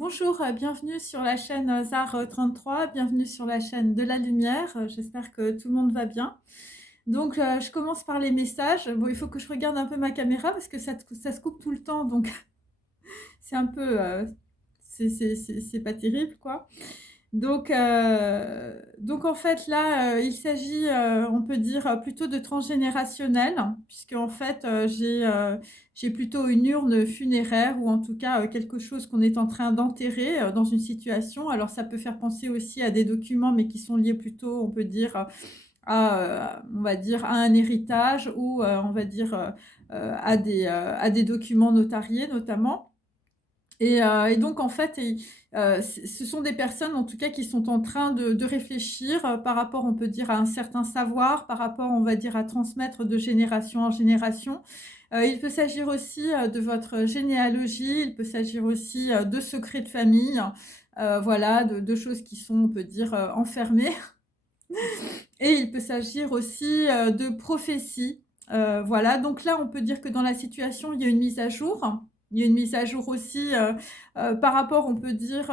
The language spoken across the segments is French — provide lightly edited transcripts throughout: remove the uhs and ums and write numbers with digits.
Bonjour, bienvenue sur la chaîne ZAR 33, bienvenue sur la chaîne de la lumière. J'espère que tout le monde va bien. Donc, je commence par les messages. Bon, il faut que je regarde un peu ma caméra parce que ça se coupe tout le temps, donc c'est un peu, c'est pas terrible, quoi. Donc en fait là, il s'agit, on peut dire, plutôt de transgénérationnel puisque en fait, j'ai plutôt une urne funéraire ou en tout cas, quelque chose qu'on est en train d'enterrer, dans une situation. Alors ça peut faire penser aussi à des documents, mais qui sont liés plutôt, on peut dire, on va dire, à un héritage ou, on va dire, à des documents notariés notamment. Et donc en fait, ce sont des personnes en tout cas qui sont en train de réfléchir par rapport, on peut dire, à un certain savoir, par rapport, on va dire, à transmettre de génération en génération. Il peut s'agir aussi de votre généalogie, il peut s'agir aussi de secrets de famille, voilà, de choses qui sont, on peut dire, enfermées. Et il peut s'agir aussi de prophéties. Voilà, donc là, on peut dire que dans la situation, il y a une mise à jour. Il y a une mise à jour aussi par rapport, on peut dire,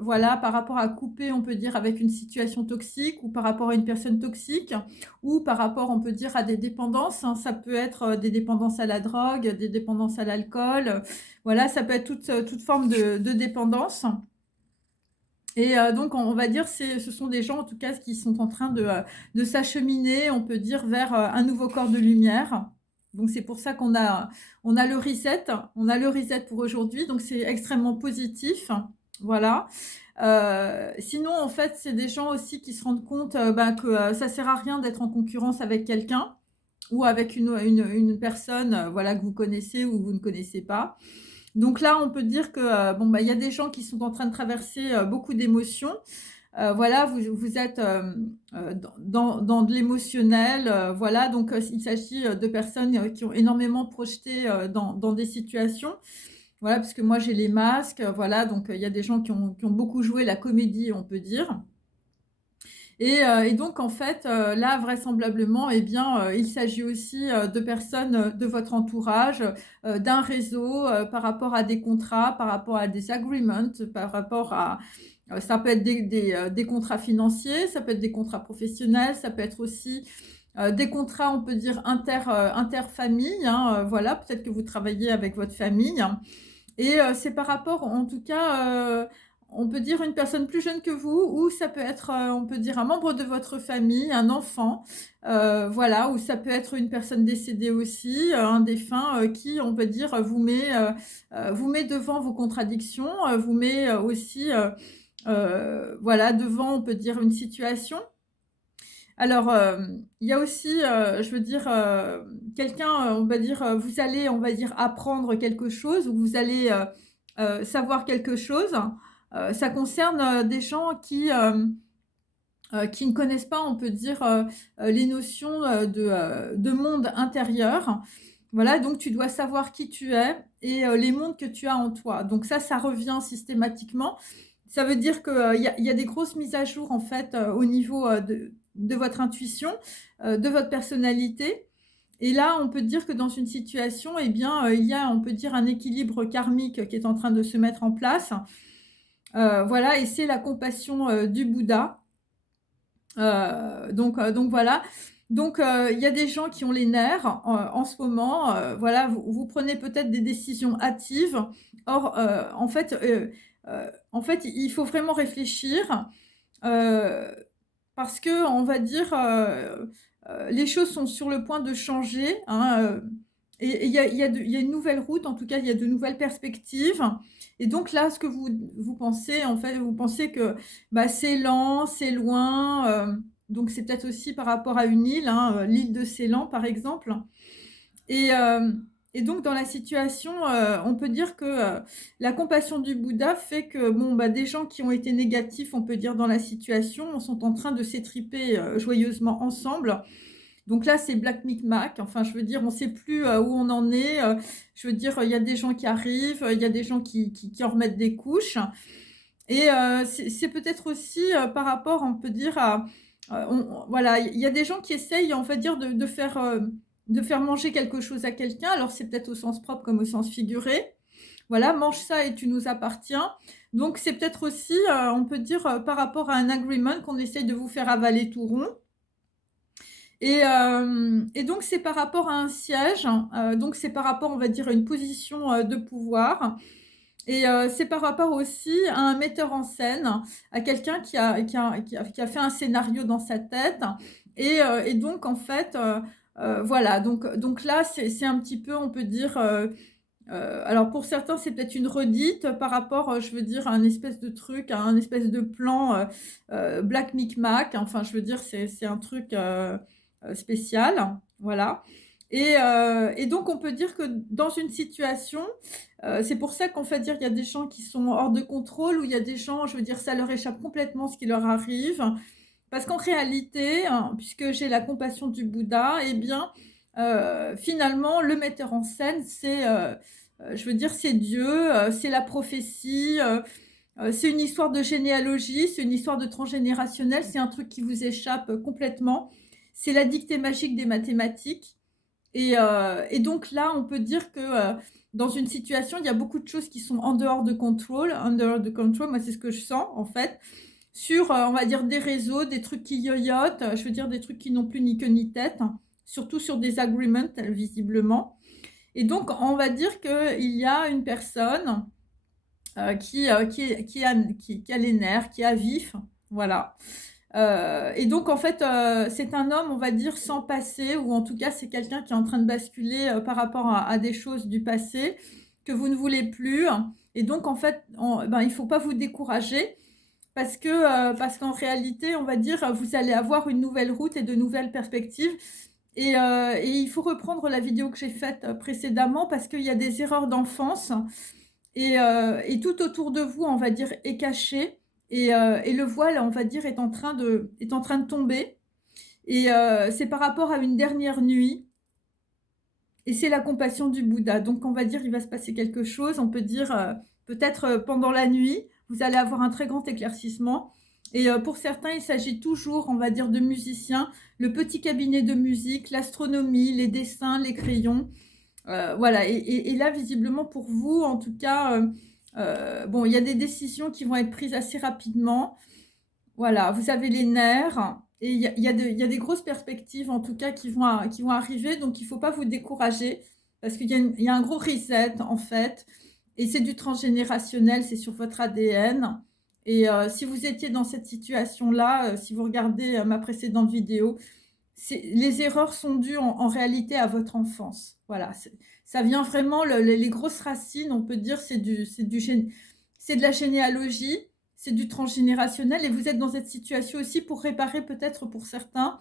voilà, par rapport à couper, on peut dire, avec une situation toxique ou par rapport à une personne toxique ou par rapport, on peut dire, à des dépendances, hein. Ça peut être des dépendances à la drogue, des dépendances à l'alcool. Voilà, ça peut être toute forme de dépendance. Et donc on va dire ce sont des gens en tout cas qui sont en train de s'acheminer, on peut dire, vers un nouveau corps de lumière. Donc c'est pour ça on a le reset, on a le reset pour aujourd'hui, donc c'est extrêmement positif. Voilà. Sinon, en fait, c'est des gens aussi qui se rendent compte que ça sert à rien d'être en concurrence avec quelqu'un ou avec une personne voilà, que vous connaissez ou que vous ne connaissez pas. Donc là, on peut dire que bon, bah, il y a des gens qui sont en train de traverser beaucoup d'émotions. Voilà, vous êtes dans de l'émotionnel. Voilà, donc il s'agit de personnes qui ont énormément projeté dans des situations. Voilà, parce que moi j'ai les masques. Voilà, donc il y a des gens qui ont beaucoup joué la comédie, on peut dire. Et donc en fait, là vraisemblablement, eh bien, il s'agit aussi de personnes de votre entourage, d'un réseau, par rapport à des contrats, par rapport à des agreements, par rapport à ça peut être des contrats financiers, ça peut être des contrats professionnels, ça peut être aussi des contrats, on peut dire, interfamille, hein, voilà, peut-être que vous travaillez avec votre famille. Et c'est par rapport, en tout cas, on peut dire une personne plus jeune que vous, ou ça peut être, on peut dire un membre de votre famille, un enfant, voilà, ou ça peut être une personne décédée aussi, un défunt qui, on peut dire, vous met devant vos contradictions, vous met aussi, voilà, devant, on peut dire, une situation. Alors, il y a aussi, je veux dire, quelqu'un, on va dire, vous allez, on va dire, apprendre quelque chose ou vous allez savoir quelque chose. Ça concerne des gens qui ne connaissent pas, on peut dire, les notions de monde intérieur. Voilà, donc tu dois savoir qui tu es et les mondes que tu as en toi. Donc ça revient systématiquement. Ça veut dire qu'il y a des grosses mises à jour en fait au niveau de votre intuition, de votre personnalité. Et là, on peut dire que dans une situation, eh bien, il y a, on peut dire, un équilibre karmique qui est en train de se mettre en place. Voilà, et c'est la compassion du Bouddha. Donc voilà. Donc il y a des gens qui ont les nerfs en ce moment. Voilà, vous prenez peut-être des décisions hâtives. Or, en fait, il faut vraiment réfléchir parce que on va dire les choses sont sur le point de changer. Hein, et il y a une nouvelle route, en tout cas, il y a de nouvelles perspectives. Et donc là, ce que vous pensez, en fait, vous pensez que bah, c'est lent, c'est loin. Donc c'est peut-être aussi par rapport à une île, hein, l'île de Ceylan, par exemple. Et, euh, et donc dans la situation, on peut dire que la compassion du Bouddha fait que bon, bah, des gens qui ont été négatifs, on peut dire, dans la situation, sont en train de s'étriper joyeusement ensemble. Donc là, c'est Black Micmac. Enfin, je veux dire, on ne sait plus où on en est. Je veux dire, il y a des gens qui arrivent, il y a des gens qui en remettent des couches. Et c'est peut-être aussi par rapport, on peut dire, à... voilà, il y a des gens qui essayent, on va dire, de faire manger quelque chose à quelqu'un. Alors, c'est peut-être au sens propre comme au sens figuré. voilà, mange ça et tu nous appartiens. Donc c'est peut-être aussi, on peut dire, par rapport à un agreement qu'on essaye de vous faire avaler tout rond. Et donc c'est par rapport à un siège, donc c'est par rapport, on va dire, à une position, de pouvoir. Et c'est par rapport aussi à un metteur en scène, à quelqu'un qui a fait un scénario dans sa tête. Et donc en fait, voilà, donc là, c'est un petit peu, on peut dire, alors pour certains, c'est peut-être une redite par rapport, je veux dire, à un espèce de truc, à un espèce de plan, Black Micmac. Enfin, je veux dire, c'est un truc, spécial, voilà. Et donc on peut dire que dans une situation, c'est pour ça qu'on fait dire qu'il y a des gens qui sont hors de contrôle, ou il y a des gens, je veux dire, ça leur échappe complètement ce qui leur arrive. Parce qu'en réalité, hein, puisque j'ai la compassion du Bouddha, eh bien, finalement, le metteur en scène, je veux dire, c'est Dieu, c'est la prophétie, c'est une histoire de généalogie, c'est une histoire de transgénérationnel, c'est un truc qui vous échappe complètement. C'est la dictée magique des mathématiques. Et donc là, on peut dire que dans une situation, il y a beaucoup de choses qui sont en dehors de contrôle, under the control, moi c'est ce que je sens en fait, sur, on va dire, des réseaux, des trucs qui yoyotent, je veux dire des trucs qui n'ont plus ni queue ni tête, hein, surtout sur des agreements, visiblement. Et donc, on va dire qu'il y a une personne qui a les nerfs, qui a vif, voilà. Et donc, en fait, c'est un homme, on va dire, sans passé, ou en tout cas, c'est quelqu'un qui est en train de basculer par rapport à des choses du passé que vous ne voulez plus. Et donc, en fait, il ne faut pas vous décourager parce qu'en réalité, on va dire, vous allez avoir une nouvelle route et de nouvelles perspectives. Et il faut reprendre la vidéo que j'ai faite précédemment parce qu'il y a des erreurs d'enfance et tout autour de vous, on va dire, est caché. Et le voile, on va dire, est en train de tomber. Et c'est par rapport à une dernière nuit. Et c'est la compassion du Bouddha. Donc, on va dire, il va se passer quelque chose. On peut dire, peut-être pendant la nuit, vous allez avoir un très grand éclaircissement. Et pour certains, il s'agit toujours, on va dire, de musiciens. Le petit cabinet de musique, l'astronomie, les dessins, les crayons. Voilà. Et là, visiblement, pour vous, en tout cas, bon, il y a des décisions qui vont être prises assez rapidement. Voilà, vous avez les nerfs et il y a des grosses perspectives en tout cas qui vont arriver, donc il ne faut pas vous décourager parce il y a un gros reset en fait et c'est du transgénérationnel, c'est sur votre ADN. Et si vous étiez dans cette situation-là, si vous regardez ma précédente vidéo, les erreurs sont dues en réalité à votre enfance. Voilà, ça vient vraiment, les grosses racines, on peut dire, c'est de la généalogie, c'est du transgénérationnel, et vous êtes dans cette situation aussi pour réparer peut-être pour certains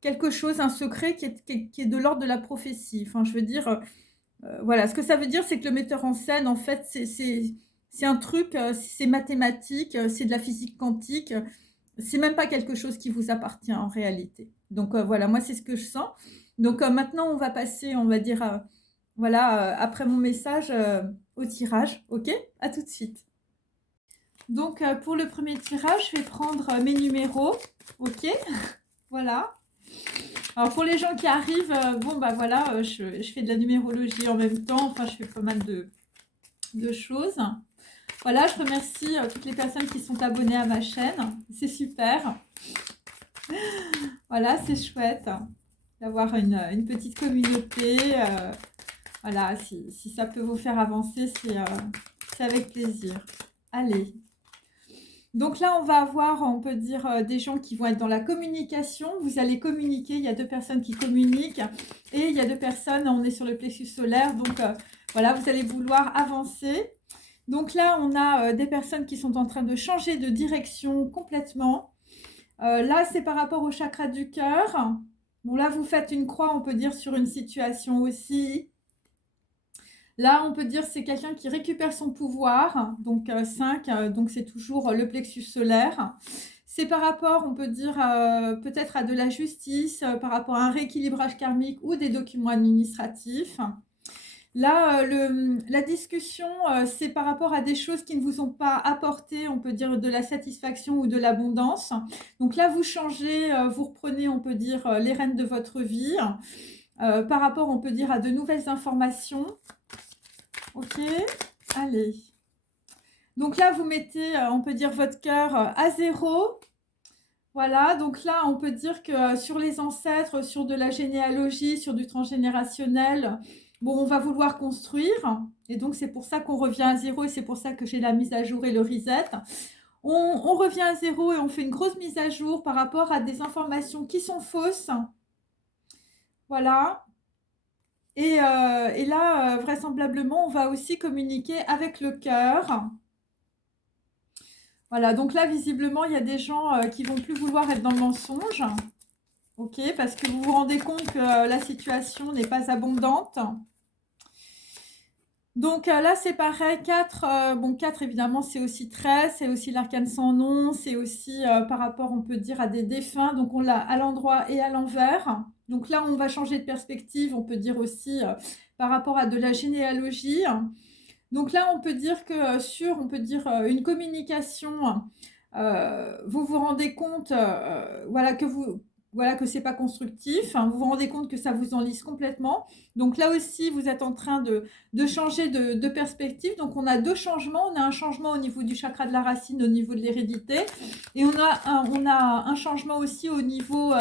quelque chose, un secret qui est de l'ordre de la prophétie. Enfin, je veux dire, voilà, ce que ça veut dire, c'est que le metteur en scène, en fait, c'est un truc, c'est mathématique, c'est de la physique quantique, c'est même pas quelque chose qui vous appartient en réalité. Donc voilà, moi c'est ce que je sens. Donc maintenant on va passer, on va dire, voilà, après mon message, au tirage, ok? À tout de suite. Donc pour le premier tirage, je vais prendre mes numéros, ok? Voilà. Alors pour les gens qui arrivent, bon bah voilà, je fais de la numérologie en même temps, enfin je fais pas mal de choses. Voilà, je remercie toutes les personnes qui sont abonnées à ma chaîne, c'est super. Voilà, c'est chouette d'avoir une petite communauté. Voilà, si ça peut vous faire avancer, c'est avec plaisir. Allez. Donc là, on va avoir, on peut dire, des gens qui vont être dans la communication. Vous allez communiquer, il y a 2 personnes qui communiquent et il y a 2 personnes, on est sur le plexus solaire. Donc voilà, vous allez vouloir avancer. Donc là, on a des personnes qui sont en train de changer de direction complètement. Là, c'est par rapport au chakra du cœur. Bon, là, vous faites une croix, on peut dire, sur une situation aussi. Là, on peut dire c'est quelqu'un qui récupère son pouvoir. Donc, 5, donc c'est toujours le plexus solaire. C'est par rapport, on peut dire, peut-être à de la justice, par rapport à un rééquilibrage karmique ou des documents administratifs. Là, la discussion, c'est par rapport à des choses qui ne vous ont pas apporté, on peut dire, de la satisfaction ou de l'abondance. Donc là, vous changez, vous reprenez, on peut dire, les rênes de votre vie. Par rapport, on peut dire, à de nouvelles informations. OK? Allez. Donc là, vous mettez, on peut dire votre cœur, à 0. Voilà, donc là, on peut dire que sur les ancêtres, sur de la généalogie, sur du transgénérationnel, bon, on va vouloir construire. Et donc, c'est pour ça qu'on revient à 0 et c'est pour ça que j'ai la mise à jour et le reset. On revient à 0 et on fait une grosse mise à jour par rapport à des informations qui sont fausses. Voilà. Et là, vraisemblablement, on va aussi communiquer avec le cœur. Voilà, donc là, visiblement, il y a des gens qui vont plus vouloir être dans le mensonge. OK, parce que vous vous rendez compte que la situation n'est pas abondante. Donc là, c'est pareil, 4, bon 4 évidemment, c'est aussi 13, c'est aussi l'arcane sans nom, c'est aussi par rapport, on peut dire, à des défunts. Donc on l'a à l'endroit et à l'envers. Donc là, on va changer de perspective, on peut dire aussi par rapport à de la généalogie. Donc là, on peut dire que on peut dire une communication, vous vous rendez compte, voilà, que c'est pas constructif, hein, vous vous rendez compte que ça vous enlise complètement. Donc là aussi, vous êtes en train de changer de perspective. Donc on a deux changements. On a un changement au niveau du chakra de la racine, au niveau de l'hérédité. Et on a un changement aussi au niveau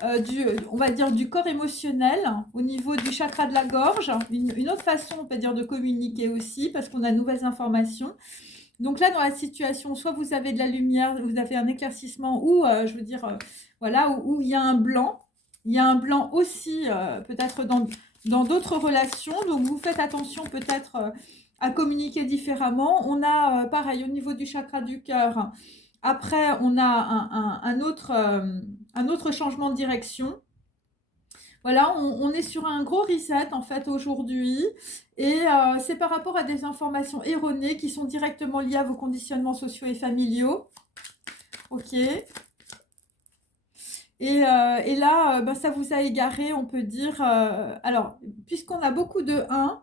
on va dire, du corps émotionnel, au niveau du chakra de la gorge. Une autre façon, on peut dire, de communiquer aussi, parce qu'on a de nouvelles informations. Donc là, dans la situation, soit vous avez de la lumière, vous avez un éclaircissement, ou, je veux dire, voilà, où il y a un blanc. Il y a un blanc aussi, peut-être dans d'autres relations. Donc, vous faites attention peut-être à communiquer différemment. On a, pareil, au niveau du chakra du cœur. Après, on a un autre changement de direction. Voilà, on est sur un gros reset en fait aujourd'hui et c'est par rapport à des informations erronées qui sont directement liées à vos conditionnements sociaux et familiaux. OK. Et là, ça vous a égaré, on peut dire. Alors, puisqu'on a beaucoup de 1,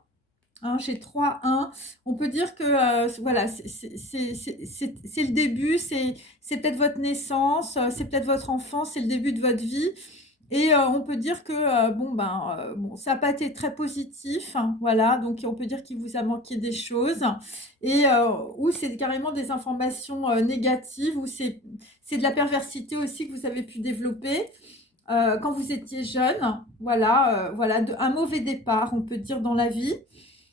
hein, j'ai 3 1, on peut dire que voilà, c'est le début, c'est peut-être votre naissance, c'est peut-être votre enfance, c'est le début de votre vie. Et on peut dire que bon, ça n'a pas été très positif, hein, voilà, donc on peut dire qu'il vous a manqué des choses et ou c'est carrément des informations négatives ou c'est de la perversité aussi que vous avez pu développer quand vous étiez jeune, voilà, un mauvais départ, on peut dire, dans la vie.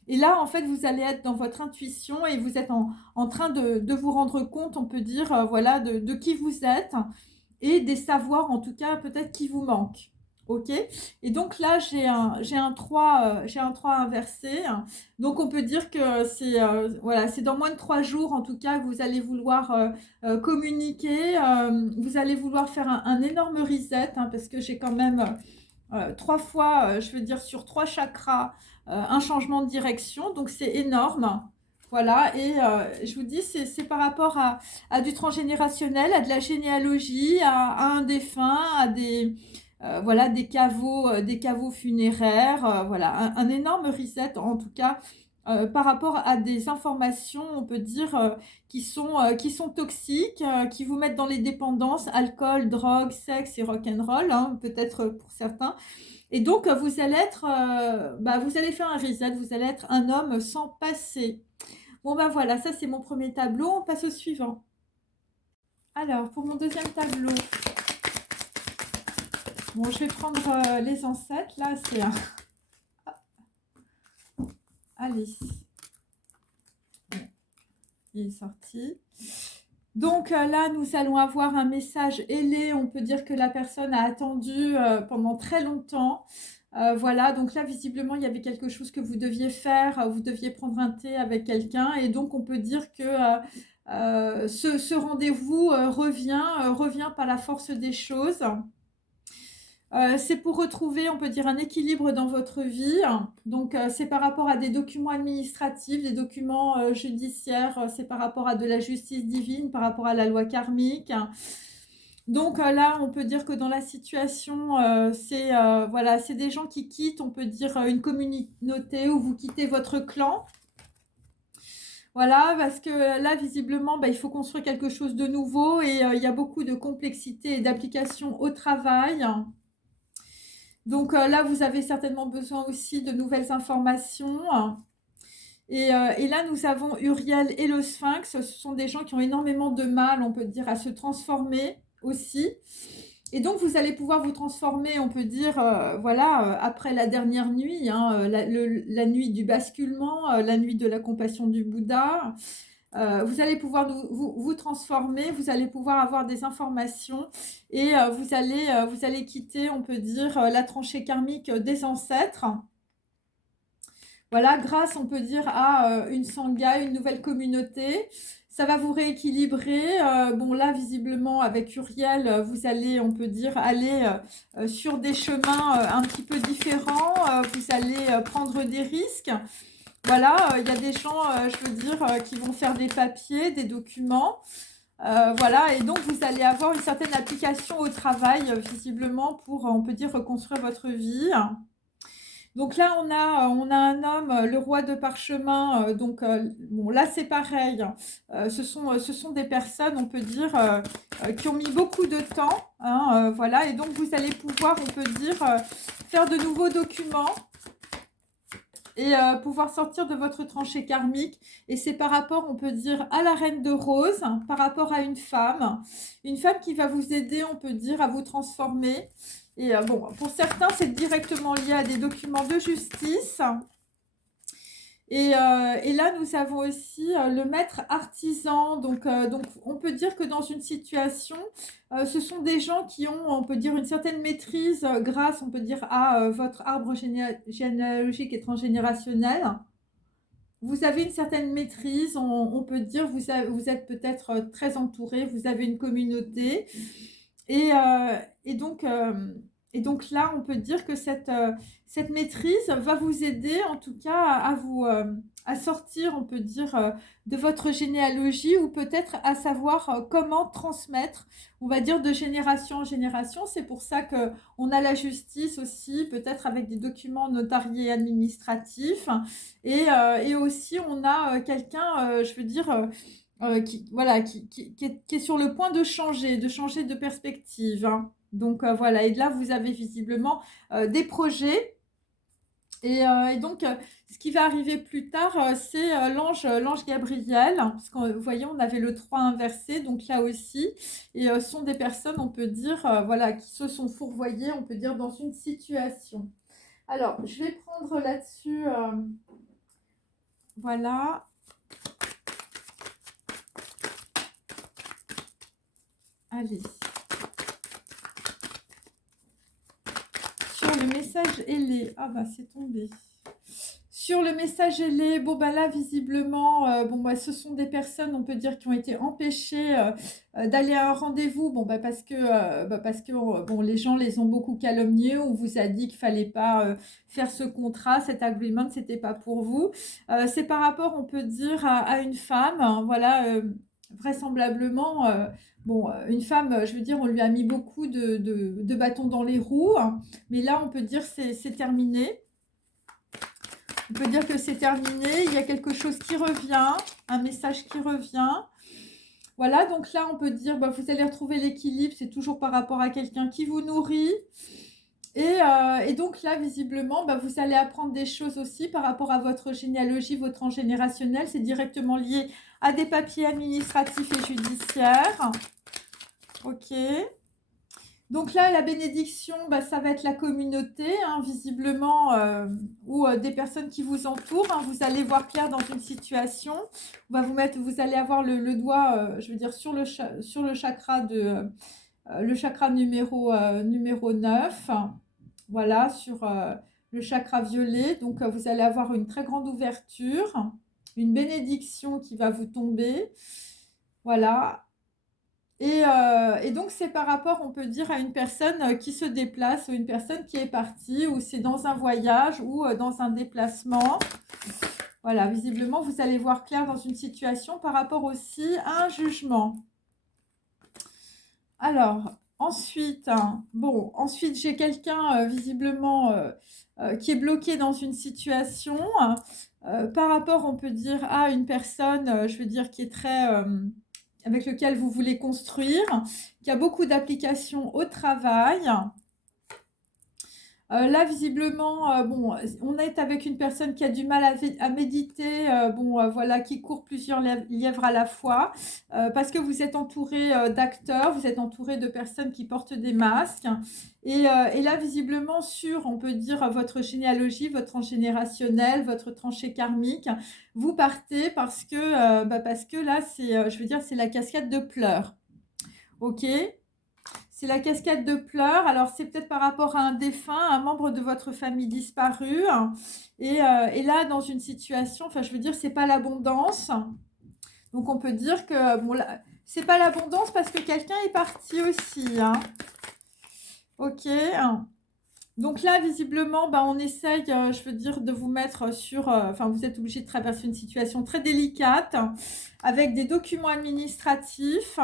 Et là, en fait, vous allez être dans votre intuition et vous êtes en train de vous rendre compte, on peut dire, voilà, de qui vous êtes et des savoirs, en tout cas, peut-être qui vous manquent. OK? Et donc là, j'ai un 3 inversé. Donc on peut dire que voilà, c'est dans moins de 3 jours, en tout cas, que vous allez vouloir communiquer. Vous allez vouloir faire un énorme reset, hein, parce que j'ai quand même 3 fois, je veux dire, sur 3 chakras, un changement de direction. Donc c'est énorme. Voilà, et je vous dis, c'est par rapport à du transgénérationnel, à de la généalogie, à un défunt, à voilà, des caveaux funéraires, voilà, un énorme reset, en tout cas, par rapport à des informations, on peut dire, qui sont toxiques, qui vous mettent dans les dépendances, alcool, drogue, sexe et rock'n'roll, hein, peut-être pour certains. Et donc, vous allez vous allez faire un reset, vous allez être un homme sans passé. Bon ben voilà, ça c'est mon premier tableau. On passe au suivant. Alors, pour mon deuxième tableau, bon, je vais prendre les ancêtres. Là, c'est un... Allez. Il est sorti. Donc là, nous allons avoir un message ailé. On peut dire que la personne a attendu pendant très longtemps. Voilà, donc là, visiblement, il y avait quelque chose que vous deviez faire. Vous deviez prendre un thé avec quelqu'un. Et donc, on peut dire que ce rendez-vous revient par la force des choses. C'est pour retrouver, on peut dire, un équilibre dans votre vie. Donc, c'est par rapport à des documents administratifs, des documents judiciaires, c'est par rapport à de la justice divine, par rapport à la loi karmique. Donc là, on peut dire que dans la situation, voilà, c'est des gens qui quittent, on peut dire, une communauté ou vous quittez votre clan. Voilà, parce que là, visiblement, il faut construire quelque chose de nouveau et il y a beaucoup de complexité et d'application au travail. Donc là, vous avez certainement besoin aussi de nouvelles informations. Et là, nous avons Uriel et le Sphinx. Ce sont des gens qui ont énormément de mal, on peut dire, à se transformer aussi. Et donc, vous allez pouvoir vous transformer, on peut dire, voilà, après la dernière nuit, hein, la nuit du basculement, la nuit de la compassion du Bouddha. Vous allez pouvoir vous transformer, vous allez pouvoir avoir des informations et vous allez quitter, on peut dire, la tranchée karmique des ancêtres. Voilà, grâce, on peut dire, à une sangha, une nouvelle communauté. Ça va vous rééquilibrer. Bon, là, visiblement, avec Uriel, vous allez, on peut dire, aller sur des chemins un petit peu différents. Vous allez prendre des risques. Voilà, il y a des gens, je veux dire, qui vont faire des papiers, des documents. Voilà, et donc vous allez avoir une certaine application au travail, visiblement, pour, on peut dire, reconstruire votre vie. Donc là, on a un homme, le roi de parchemin. Donc, bon, là, c'est pareil. Ce sont des personnes, on peut dire, qui ont mis beaucoup de temps. Hein, voilà, et donc vous allez pouvoir, on peut dire, faire de nouveaux documents et pouvoir sortir de votre tranchée karmique. Et c'est par rapport, on peut dire, à la reine de rose, par rapport à une femme qui va vous aider, on peut dire, à vous transformer. Et bon, pour certains, c'est directement lié à des documents de justice. Et là, nous avons aussi le maître artisan. Donc, on peut dire que dans une situation, ce sont des gens qui ont, on peut dire, une certaine maîtrise grâce, on peut dire, à votre arbre généalogique et transgénérationnel. Vous avez une certaine maîtrise, on peut dire, vous êtes peut-être très entouré, vous avez une communauté. Et, euh, et, donc, euh, et donc là, on peut dire que cette maîtrise va vous aider, en tout cas, à sortir, on peut dire, de votre généalogie ou peut-être à savoir comment transmettre, on va dire, de génération en génération. C'est pour ça qu'on a la justice aussi, peut-être avec des documents notariés administratifs. Et aussi, on a quelqu'un, je veux dire, voilà, qui est sur le point de changer de perspective. Hein. Donc voilà, et là, vous avez visiblement des projets. Et donc, ce qui va arriver plus tard, c'est l'ange Gabriel. Parce que vous voyez, on avait le 3 inversé, donc là aussi. Et ce sont des personnes, on peut dire, voilà, qui se sont fourvoyées, on peut dire, dans une situation. Alors, je vais prendre là-dessus, voilà. Allez. Sur le message ailé. Ah bah c'est tombé. Sur le message ailé, bon bah là visiblement, bon bah ce sont des personnes, on peut dire, qui ont été empêchées d'aller à un rendez-vous. Bon bah parce que bon les gens les ont beaucoup calomniés. On vous a dit qu'il fallait pas faire ce contrat, cet agreement, c'était pas pour vous. C'est par rapport, on peut dire, à une femme, hein, voilà. Vraisemblablement, bon, une femme, je veux dire, on lui a mis beaucoup de bâtons dans les roues, hein, mais là, on peut dire c'est terminé. On peut dire que c'est terminé. Il y a quelque chose qui revient, un message qui revient. Voilà, donc là, on peut dire, bah, vous allez retrouver l'équilibre. C'est toujours par rapport à quelqu'un qui vous nourrit. Et donc là, visiblement, bah, vous allez apprendre des choses aussi par rapport à votre généalogie, votre transgénérationnel. C'est directement lié à des papiers administratifs et judiciaires. Ok. Donc là, la bénédiction, bah, ça va être la communauté, hein, visiblement, ou des personnes qui vous entourent. Hein. Vous allez voir clair dans une situation. Vous allez avoir le doigt, je veux dire, sur le chakra le chakra numéro 9. Voilà, sur le chakra violet. Donc, vous allez avoir une très grande ouverture, une bénédiction qui va vous tomber. Voilà. Et donc, c'est par rapport, on peut dire, à une personne qui se déplace ou une personne qui est partie, ou c'est dans un voyage ou dans un déplacement. Voilà, visiblement, vous allez voir clair dans une situation par rapport aussi à un jugement. Alors, ensuite, hein, bon, ensuite, j'ai quelqu'un, visiblement, qui est bloqué dans une situation par rapport, on peut dire, à une personne, je veux dire, qui est très... avec lequel vous voulez construire, qui a beaucoup d'applications au travail. Là, visiblement, bon, on est avec une personne qui a du mal à méditer, bon, voilà, qui court plusieurs lièvres à la fois, parce que vous êtes entouré d'acteurs, vous êtes entouré de personnes qui portent des masques. Et là, visiblement, sur, on peut dire, votre généalogie, votre transgénérationnel, votre tranchée karmique, vous partez parce que là, je veux dire, c'est la cascade de pleurs. Ok? C'est la cascade de pleurs. Alors, c'est peut-être par rapport à un défunt, un membre de votre famille disparu. Et là, dans une situation, enfin, je veux dire, c'est pas l'abondance. Donc, on peut dire que, bon, là, c'est pas l'abondance parce que quelqu'un est parti aussi. Hein. Ok. Donc là, visiblement, bah, on essaye, je veux dire, de vous mettre sur... Enfin, vous êtes obligé de traverser une situation très délicate avec des documents administratifs.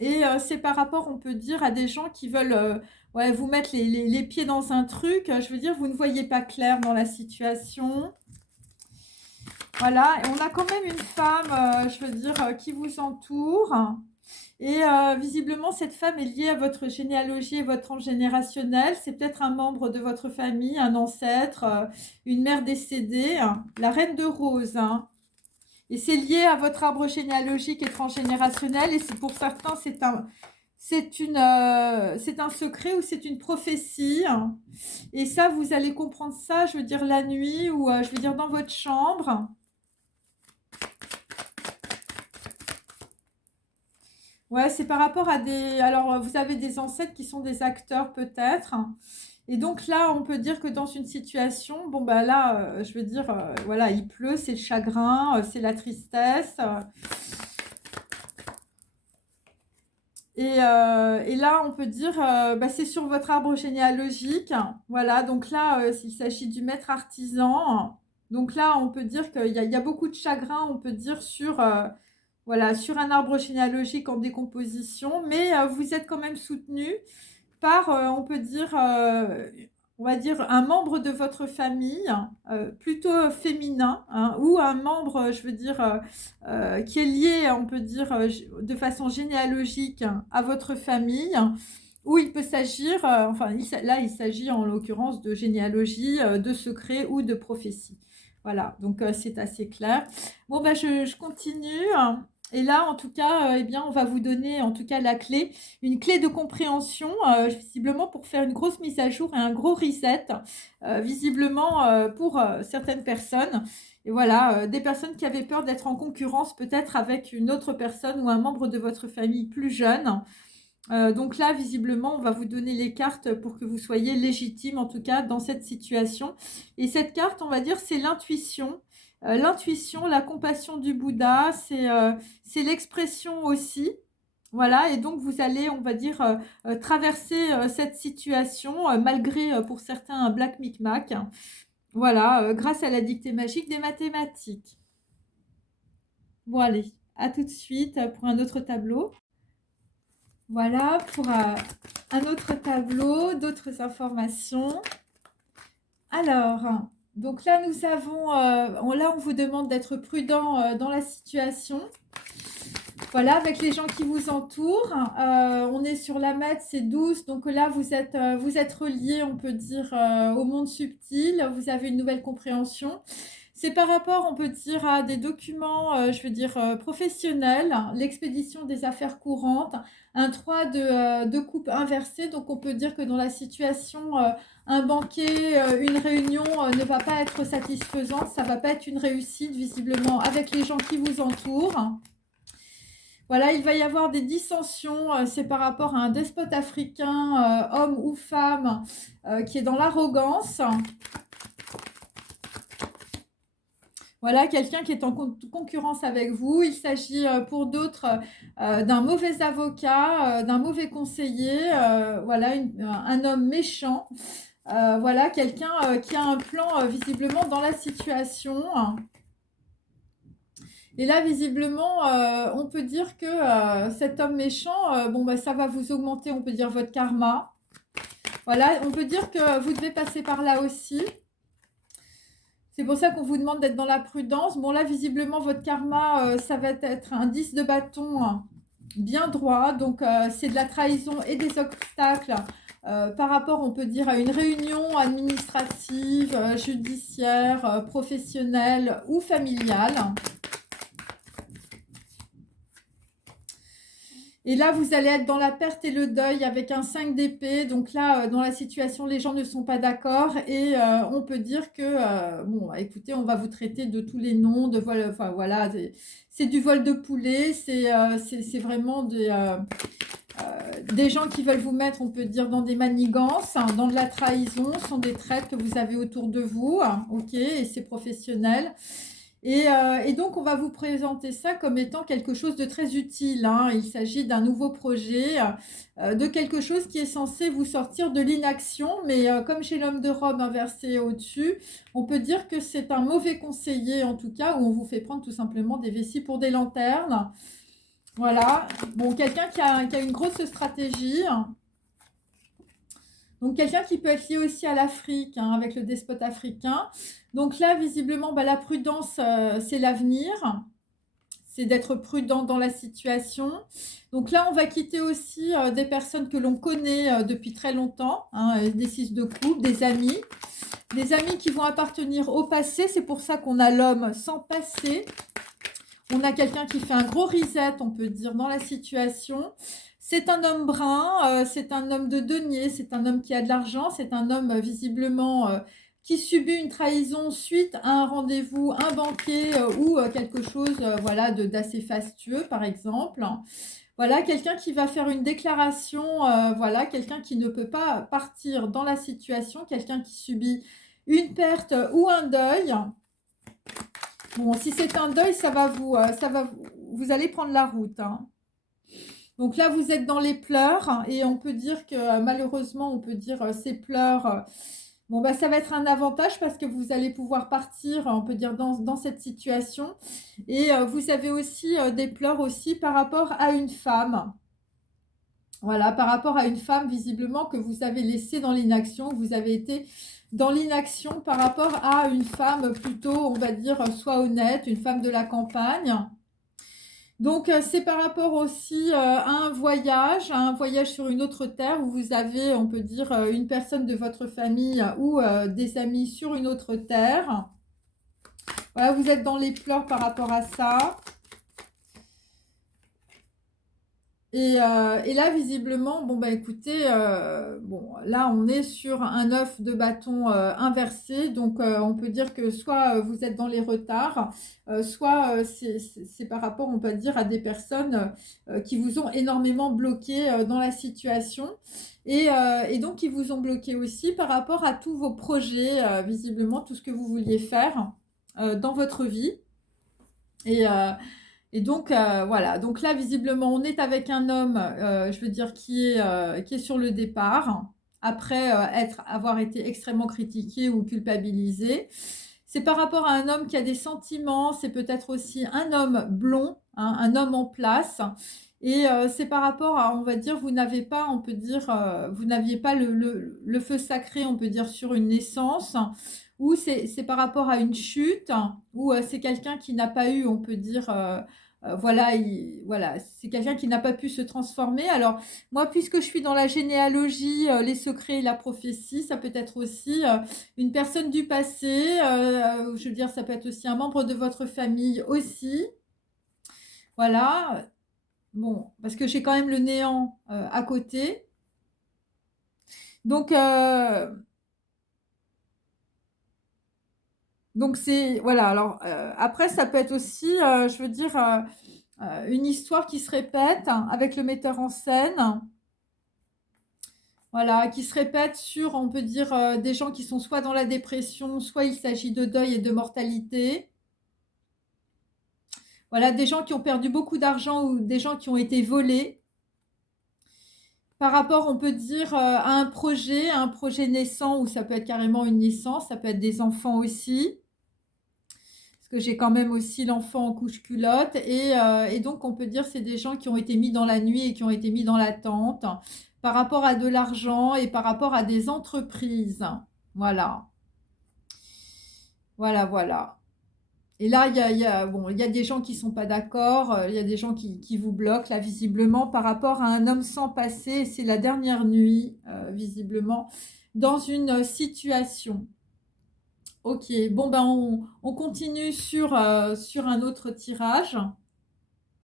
Et c'est par rapport, on peut dire, à des gens qui veulent ouais, vous mettre les pieds dans un truc. Je veux dire, vous ne voyez pas clair dans la situation. Voilà, et on a quand même une femme, je veux dire, qui vous entoure. Et visiblement, cette femme est liée à votre généalogie et votre transgénérationnel. C'est peut-être un membre de votre famille, un ancêtre, une mère décédée, hein, la reine de rose. Hein. Et c'est lié à votre arbre généalogique et transgénérationnel. Et pour certains, c'est un secret ou c'est une prophétie. Et ça, vous allez comprendre ça, je veux dire, la nuit ou je veux dire dans votre chambre. Ouais, c'est par rapport à des... Alors, vous avez des ancêtres qui sont des acteurs peut-être. Et donc là, on peut dire que dans une situation, bon, bah là, je veux dire, voilà, il pleut, c'est le chagrin, c'est la tristesse. Et là, on peut dire, bah, c'est sur votre arbre généalogique. Voilà, donc là, il s'agit du maître artisan. Donc là, on peut dire qu'il y a beaucoup de chagrin, on peut dire, voilà, sur un arbre généalogique en décomposition. Mais vous êtes quand même soutenu par, on va dire, un membre de votre famille, plutôt féminin, hein, ou un membre, je veux dire, qui est lié, on peut dire, de façon généalogique à votre famille, où il peut s'agir, là, il s'agit en l'occurrence de généalogie, de secret ou de prophétie. Voilà, donc c'est assez clair. Bon, ben, je continue. Et là, en tout cas, eh bien, on va vous donner, en tout cas, la clé, une clé de compréhension, visiblement pour faire une grosse mise à jour et un gros reset, visiblement pour certaines personnes. Et voilà, des personnes qui avaient peur d'être en concurrence peut-être avec une autre personne ou un membre de votre famille plus jeune. Donc là, visiblement, on va vous donner les cartes pour que vous soyez légitime, en tout cas, dans cette situation. Et cette carte, on va dire, c'est l'intuition. L'intuition, la compassion du Bouddha, c'est l'expression aussi. Voilà, et donc vous allez, on va dire, traverser cette situation, malgré pour certains un black micmac. Voilà, grâce à la dictée magique des mathématiques. Bon, allez, à tout de suite pour un autre tableau. Voilà, pour un autre tableau, d'autres informations. Alors, donc là, nous avons, là, on vous demande d'être prudent dans la situation. Voilà, avec les gens qui vous entourent. On est sur la mètre, c'est 12. Donc là, vous êtes reliés, on peut dire, au monde subtil. Vous avez une nouvelle compréhension. C'est par rapport, on peut dire, à des documents, je veux dire, professionnels, l'expédition des affaires courantes, un 3 de coupe inversée. Donc, on peut dire que dans la situation, un banquet, une réunion ne va pas être satisfaisante. Ça ne va pas être une réussite, visiblement, avec les gens qui vous entourent. Voilà, il va y avoir des dissensions, c'est par rapport à un despote africain, homme ou femme, qui est dans l'arrogance. Voilà, quelqu'un qui est en concurrence avec vous. Il s'agit pour d'autres d'un mauvais avocat, d'un mauvais conseiller, voilà, un homme méchant. Voilà, quelqu'un qui a un plan visiblement dans la situation. Et là, visiblement, on peut dire que cet homme méchant, bon, bah, ça va vous augmenter, on peut dire, votre karma. Voilà, on peut dire que vous devez passer par là aussi. C'est pour ça qu'on vous demande d'être dans la prudence. Bon, là, visiblement, votre karma, ça va être un 10 de bâton bien droit. Donc, c'est de la trahison et des obstacles par rapport, on peut dire, à une réunion administrative, judiciaire, professionnelle ou familiale. Et là, vous allez être dans la perte et le deuil avec un 5 d'épée. Donc là, dans la situation, les gens ne sont pas d'accord et on peut dire que, bon, écoutez, on va vous traiter de tous les noms, de vol, enfin voilà, c'est du vol de poulet, c'est vraiment des gens qui veulent vous mettre, on peut dire, dans des manigances, hein, dans de la trahison, ce sont des traites que vous avez autour de vous, hein, ok, et c'est professionnel. Et donc, on va vous présenter ça comme étant quelque chose de très utile, hein. Il s'agit d'un nouveau projet, de quelque chose qui est censé vous sortir de l'inaction. Mais comme j'ai l'homme de robe inversé au-dessus, on peut dire que c'est un mauvais conseiller, en tout cas, où on vous fait prendre tout simplement des vessies pour des lanternes. Voilà. Bon, quelqu'un qui a une grosse stratégie. Donc, quelqu'un qui peut être lié aussi à l'Afrique, hein, avec le despote africain. Donc là, visiblement, bah, la prudence, c'est l'avenir. C'est d'être prudent dans la situation. Donc là, on va quitter aussi des personnes que l'on connaît depuis très longtemps, hein, des 6 de couple, des amis qui vont appartenir au passé. C'est pour ça qu'on a l'homme sans passé. On a quelqu'un qui fait un gros reset, on peut dire, dans la situation. C'est un homme brun, c'est un homme de denier, c'est un homme qui a de l'argent, c'est un homme visiblement qui subit une trahison suite à un rendez-vous, un banquet ou quelque chose voilà, d'assez fastueux, par exemple. Voilà, quelqu'un qui va faire une déclaration, voilà, quelqu'un qui ne peut pas partir dans la situation, quelqu'un qui subit une perte ou un deuil. Bon, si c'est un deuil, vous allez prendre la route, hein. Donc là, vous êtes dans les pleurs hein, et on peut dire que malheureusement, on peut dire ces pleurs, bon, bah, ça va être un avantage parce que vous allez pouvoir partir, on peut dire, dans cette situation. Et vous avez aussi des pleurs aussi par rapport à une femme. Voilà, par rapport à une femme visiblement que vous avez laissée dans l'inaction, vous avez été dans l'inaction par rapport à une femme plutôt, on va dire, soit honnête, une femme de la campagne. Donc, c'est par rapport aussi à un voyage sur une autre terre où vous avez, on peut dire, une personne de votre famille ou des amis sur une autre terre. Voilà, vous êtes dans les pleurs par rapport à ça. Et là, visiblement, bon, bah écoutez, bon, là, on est sur un œuf de bâton inversé. Donc, on peut dire que soit vous êtes dans les retards, soit c'est par rapport, on peut dire, à des personnes qui vous ont énormément bloqué dans la situation. Et donc, qui vous ont bloqué aussi par rapport à tous vos projets, visiblement, tout ce que vous vouliez faire dans votre vie. Et, euh, et donc, voilà. Donc là, visiblement, on est avec un homme, je veux dire, qui est sur le départ, après avoir été extrêmement critiqué ou culpabilisé. C'est par rapport à un homme qui a des sentiments, c'est peut-être aussi un homme blond, hein, un homme en place. Et c'est par rapport à, on va dire, vous n'avez pas, on peut dire, vous n'aviez pas le feu sacré, on peut dire, sur une naissance, ou c'est par rapport à une chute, ou c'est quelqu'un qui n'a pas eu, on peut dire, voilà, voilà, c'est quelqu'un qui n'a pas pu se transformer. Alors, moi, puisque je suis dans la généalogie, les secrets et la prophétie, ça peut être aussi une personne du passé, je veux dire, ça peut être aussi un membre de votre famille aussi. Voilà, bon, parce que j'ai quand même le néant à côté. Donc, c'est, voilà, alors après, ça peut être aussi, je veux dire, une histoire qui se répète hein, avec le metteur en scène. Voilà, qui se répète sur, on peut dire, des gens qui sont soit dans la dépression, soit il s'agit de deuil et de mortalité. Voilà, des gens qui ont perdu beaucoup d'argent ou des gens qui ont été volés. Par rapport, on peut dire, à un projet naissant, ou ça peut être carrément une naissance, ça peut être des enfants aussi. Parce que j'ai quand même aussi l'enfant en couche culotte. Et donc, on peut dire c'est des gens qui ont été mis dans la nuit et qui ont été mis dans l'attente par rapport à de l'argent et par rapport à des entreprises. Voilà. Voilà, voilà. Et là, bon, il y a des gens qui sont pas d'accord, il y a des gens qui vous bloquent, là, visiblement, par rapport à un homme sans passé. C'est la dernière nuit, visiblement, dans une situation. Ok, bon, ben, on continue sur un autre tirage.